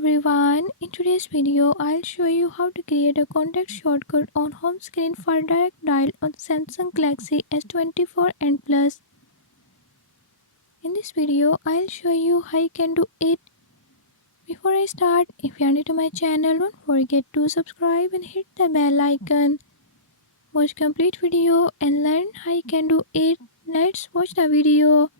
everyone, in today's video I'll show you how to create a contact shortcut on home screen for direct dial on Samsung Galaxy S24 and Plus. In this video I'll show you how you can do it. Before I start, if you are new to my channel, don't forget to subscribe and hit the bell icon. Watch complete video and learn how you can do it. Let's watch the video.